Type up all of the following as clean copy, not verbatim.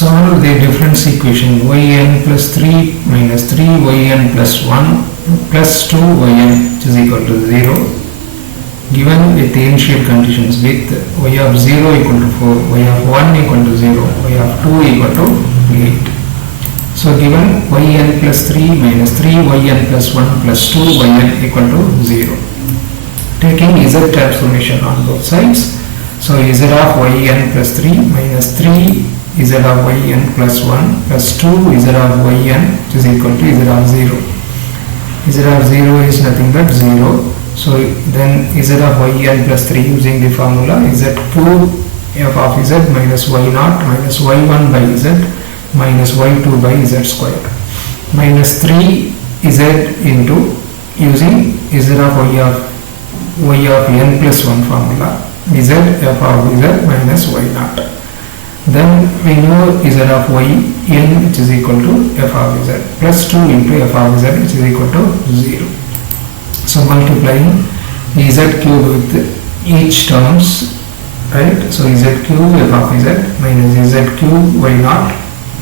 solve the difference equation yn plus 3 minus 3 yn plus 1 plus 2 yn which is equal to 0, given with the initial conditions with y of 0 equal to 4, y of 1 equal to 0, y of 2 equal to 8. So given yn plus 3 minus 3 yn plus 1 plus 2 yn equal to 0. Taking z transformation on both sides, so z of yn plus 3 minus 3 z of yn plus 1 plus 2 z of yn which is equal to z of 0. Z of 0 is nothing but 0. So then z of yn plus 3 using the formula z cube f of z minus y0 minus y1 by z minus y2 by z square minus 3z into using z of y of n plus 1 formula z f of z minus y0. Then we know z of y n which is equal to f of z plus 2 into f of z which is equal to 0. So multiplying z cube with each terms, right? So z cube f of z minus z cube y0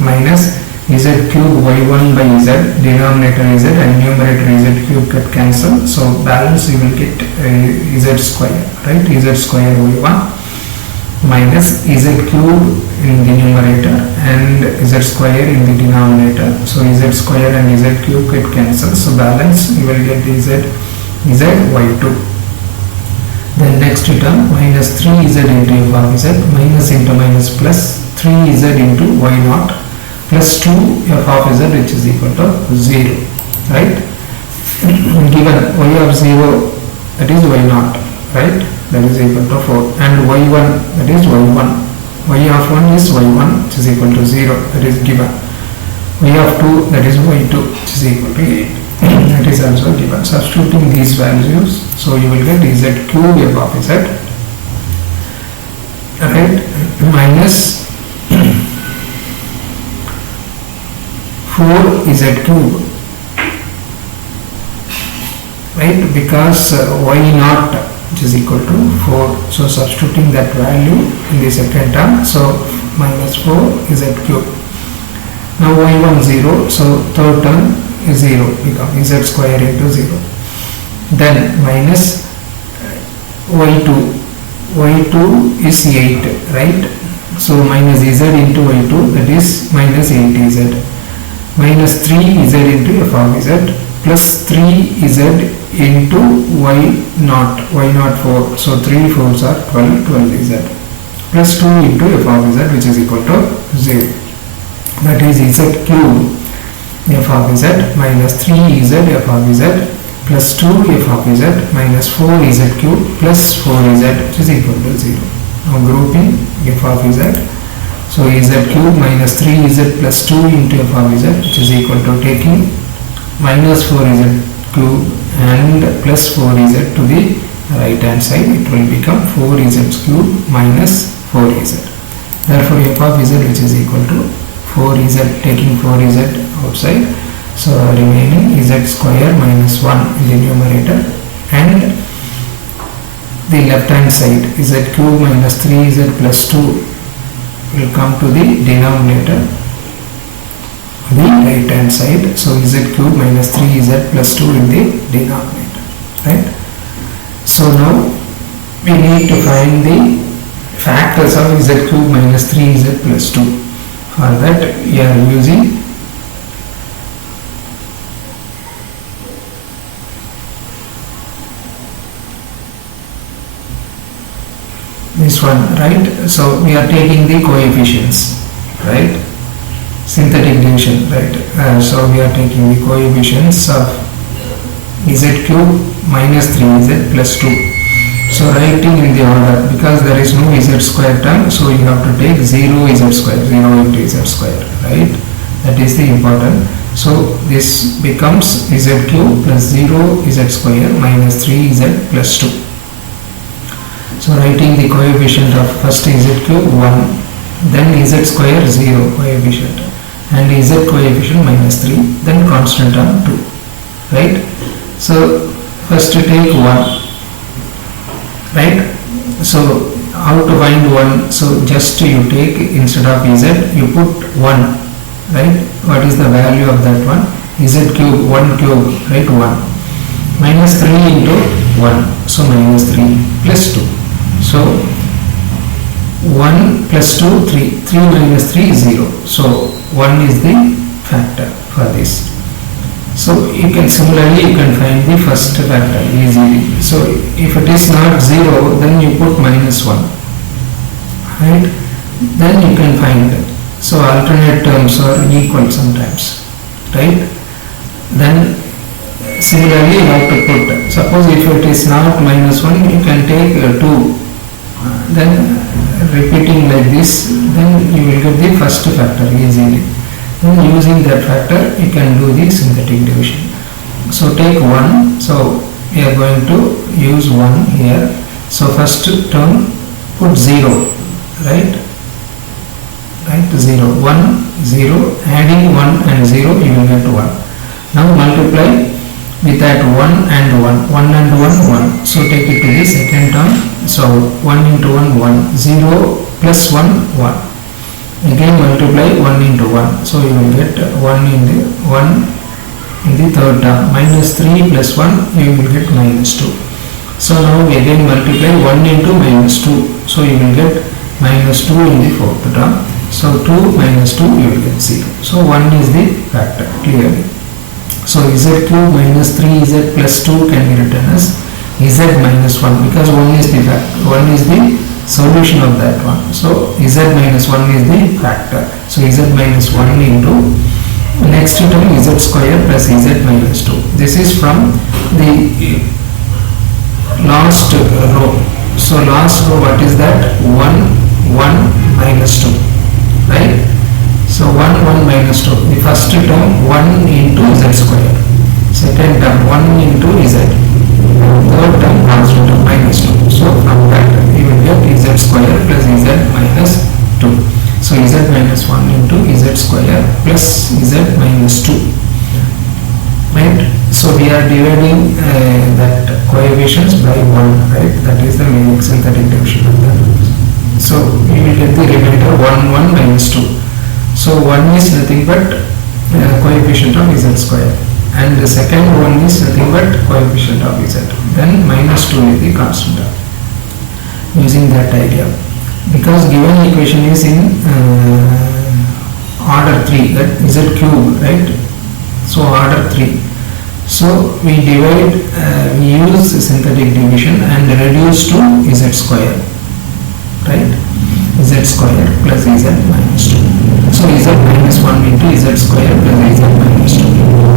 minus z cube y1 by z, denominator z and numerator z cube get cancelled, so balance you will get z square, right? Z square y1 minus z cube in the numerator and z square in the denominator, so z square and z cube get cancelled, so balance you will get z y2. Then next term minus 3z into f of z minus into minus plus 3z into y0 plus 2 f of z which is equal to 0, right? Given y of 0 that is y0, right, that is equal to 4, and y1 that is y1, y of 1 is y1 which is equal to 0, that is given, y of 2 that is y2 which is equal to 8, that is also given. Substituting these values, so you will get z cube f of z, right, minus 4z cube, right, because y0 which is equal to 4, so substituting that value in the second term, so minus 4z cube. Now y1 0, so third term is 0 become z square into 0. Then minus y2 is 8, right, so minus z into y2 that is minus 8z minus 3z into f of z plus 3z into y0 4, so 3 4s are 12z plus 2 into f of z which is equal to 0, that is z cube f of z minus 3z f of z plus 2 f of z minus 4z cube plus 4z which is equal to 0. Now grouping f of z, so z cube minus 3z plus 2 into f of z which is equal to taking minus 4z cube and plus 4z to the right hand side, it will become 4z cube minus 4z. Therefore f of z which is equal to 4z, taking 4z outside, so remaining z square minus 1 in the numerator, and the left hand side z cube minus 3z plus 2 will come to the denominator, the right hand side, so z cube minus 3z plus 2 in the denominator, right? So now we need to find the factors of z cube minus 3z plus 2. For that we are using this one, right? So we are taking the coefficients, right? Synthetic division, right? So we are taking the coefficients of z cube minus 3z plus 2. So writing in the order, because there is no z square term, so you have to take 0 z square, 0 into z square, right? That is the important. So this becomes z cube plus 0 z square minus 3z plus 2. So writing the coefficient of first z cube 1, then z square 0 coefficient, and z coefficient minus 3, then constant term 2, right? So first to take 1, right? So how to find 1? So just you take, instead of z, you put 1, right? What is the value of that one? Z cube, 1 cube, right? 1. Minus 3 into 1, so minus 3 plus 2. So 1 plus 2, 3. 3 minus 3 is 0. So 1 is the factor for this. So you can similarly find the first factor easily. So if it is not 0, then you put minus 1, right? Then you can find. So alternate terms are equal sometimes, right? Then similarly you have to put, suppose if it is not minus 1, you can take 2, then repeating like this, then you will get the first factor easily. Then using that factor you can do the synthetic division. So take 1, so we are going to use 1 here. So first term put 0, right? 0, 1, 0, adding 1 and 0 you will get 1. Now multiply with that 1 and 1, 1 and 1, 1. So take it to the second term. So 1 into 1, 1, 0 plus 1, 1. Again multiply 1 into 1. So you will get 1 in the third term. Minus 3 plus 1, you will get minus 2. So now we again multiply 1 into minus 2. So you will get minus 2 in the fourth term. So 2 minus 2 you will get 0. So 1 is the factor clearly. So z cube minus 3z plus 2 can be written as z minus 1, because 1 is the factor, 1 is the solution of that one. So z minus 1 is the factor. So z minus 1 into next term z square plus z minus 2. This is from the last row. So last row, what is that? 1 1 minus 2, right? So 1 1 minus 2. The first term 1 into z square. Second term 1 into z. Third term constant term minus 2. So from that we will get z square plus z minus 2. So z minus 1 into z square plus z minus 2. Right? So we are dividing that coefficients by 1, right? That is the main synthetic division of that. So we will get the remainder 1 1 minus 2. So 1 is nothing but coefficient of z square, and the second one is nothing but coefficient of z. Then minus 2 is the constant term. Using that idea, because given equation is in order 3, that z cube, right? So order 3. So we divide, we use synthetic division and reduce to z square, right? Z square plus z minus 2. So z minus 1 into z square plus z minus 2.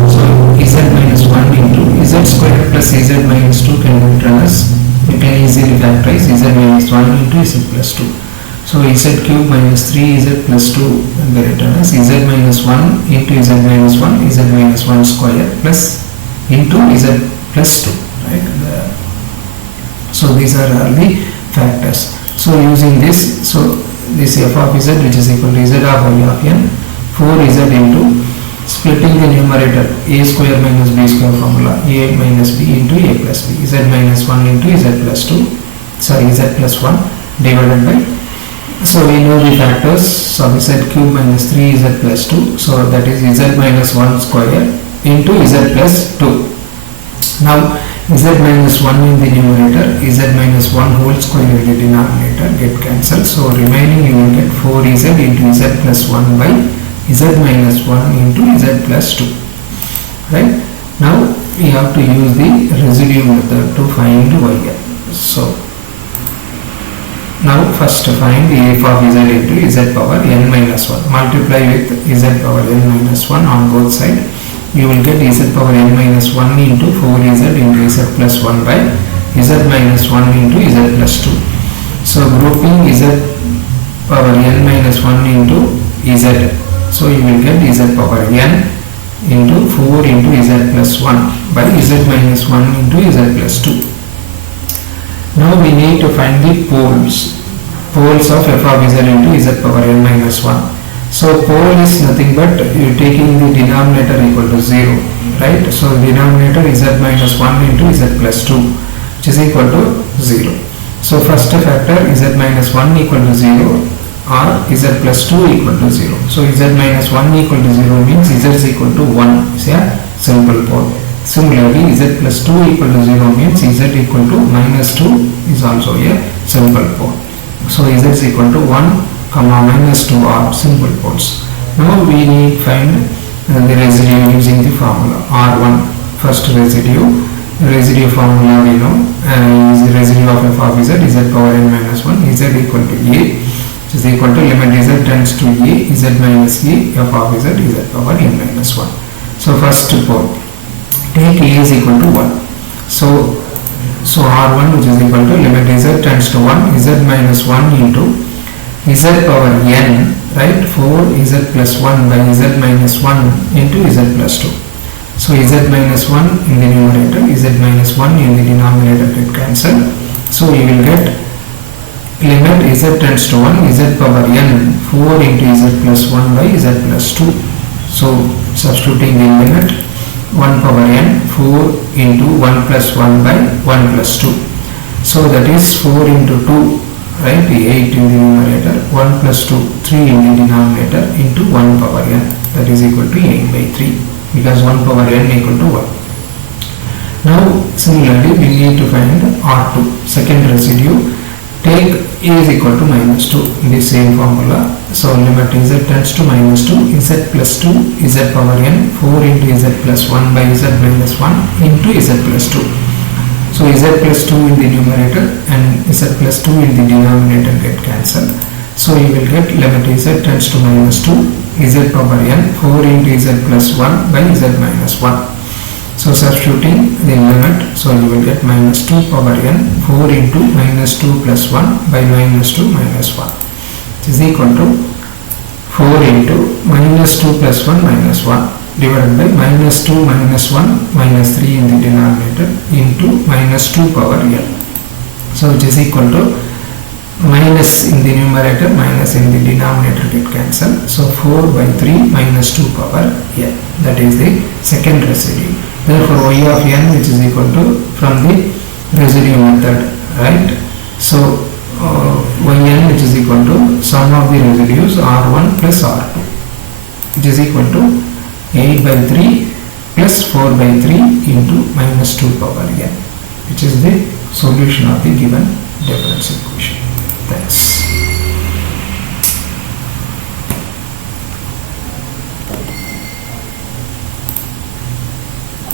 So z minus 1 into z square plus z minus 2 can be written as, you can easily factorize z minus 1 into z plus 2. So z cube minus 3z plus 2 can be written as z minus 1 into z minus 1, z minus 1 square plus into z plus 2, right? So these are all the factors. So using this, so this f of z which is equal to z of y of n, 4z into splitting the numerator a square minus b square formula, a minus b into a plus b, z minus 1 into z plus 2, sorry z plus 1 divided by, so we know the factors, so z cube minus 3z plus 2, so that is z minus 1 square into z plus 2. Now z minus 1 in the numerator, z minus 1 whole square in the denominator get cancelled, so remaining you will get 4z into z plus 1 by z minus 1 into z plus 2, right? Now we have to use the residue method to find y. So now first find the f of z into z power n minus 1, multiply with z power n minus 1 on both sides. You will get z power n minus 1 into 4z into z plus 1 by z minus 1 into z plus 2. So grouping z power n minus 1 into z. So you will get z power n into 4 into z plus 1 by z minus 1 into z plus 2. Now we need to find the poles of f of z into z power n minus 1. So pole is nothing but you taking the denominator equal to 0, right? So denominator is z minus 1 into z plus 2, which is equal to 0. So first factor z minus 1 equal to 0 or z plus 2 equal to 0. So z minus 1 equal to 0 means z is equal to 1 is a simple pole. Similarly, z plus 2 equal to 0 means z equal to minus 2 is also a simple pole. So z is equal to 1 comma minus 2 are simple poles. Now we need to find the residue using the formula R1. First residue formula we know is the residue of f of z power n minus 1 z equal to a, which is equal to limit z tends to a z minus a f of z power n minus 1. So first pole, take a is equal to 1. So R1, which is equal to limit z tends to 1 z minus 1 into z power n, right, 4 z plus 1 by z minus 1 into z plus 2. So z minus 1 in the numerator, z minus 1 in the denominator get cancelled. So you will get limit z tends to 1 z power n 4 into z plus 1 by z plus 2. So substituting the limit 1 power n 4 into 1 plus 1 by 1 plus 2. So that is 4 into 2, right, 8 in the numerator, 1 plus 2 3 in the denominator into 1 power n, that is equal to 8 by 3. Because 1 power n equal to 1. Now similarly we need to find R2, second residue. Take a is equal to minus 2 in the same formula. So limit z tends to minus 2 z plus 2 z power n 4 into z plus 1 by z minus 1 into z plus 2. So z plus 2 in the numerator and z plus 2 in the denominator get cancelled. So you will get limit z tends to minus 2 z power n 4 into z plus 1 by z minus 1. So substituting the limit, so you will get minus 2 power n 4 into minus 2 plus 1 by minus 2 minus 1, which is equal to 4 into minus 2 plus 1 minus 1 divided by minus 2 minus 1 minus 3 in the denominator into minus 2 power n. So which is equal to minus in the numerator, minus in the denominator get cancelled. So 4 by 3 minus 2 power n. That is the second residue. Therefore y of n, which is equal to from the residue method, right? So yn, which is equal to sum of the residues R1 plus R2, which is equal to 8 by 3 plus 4 by 3 into minus 2 power n, which is the solution of the given difference equation. Thanks.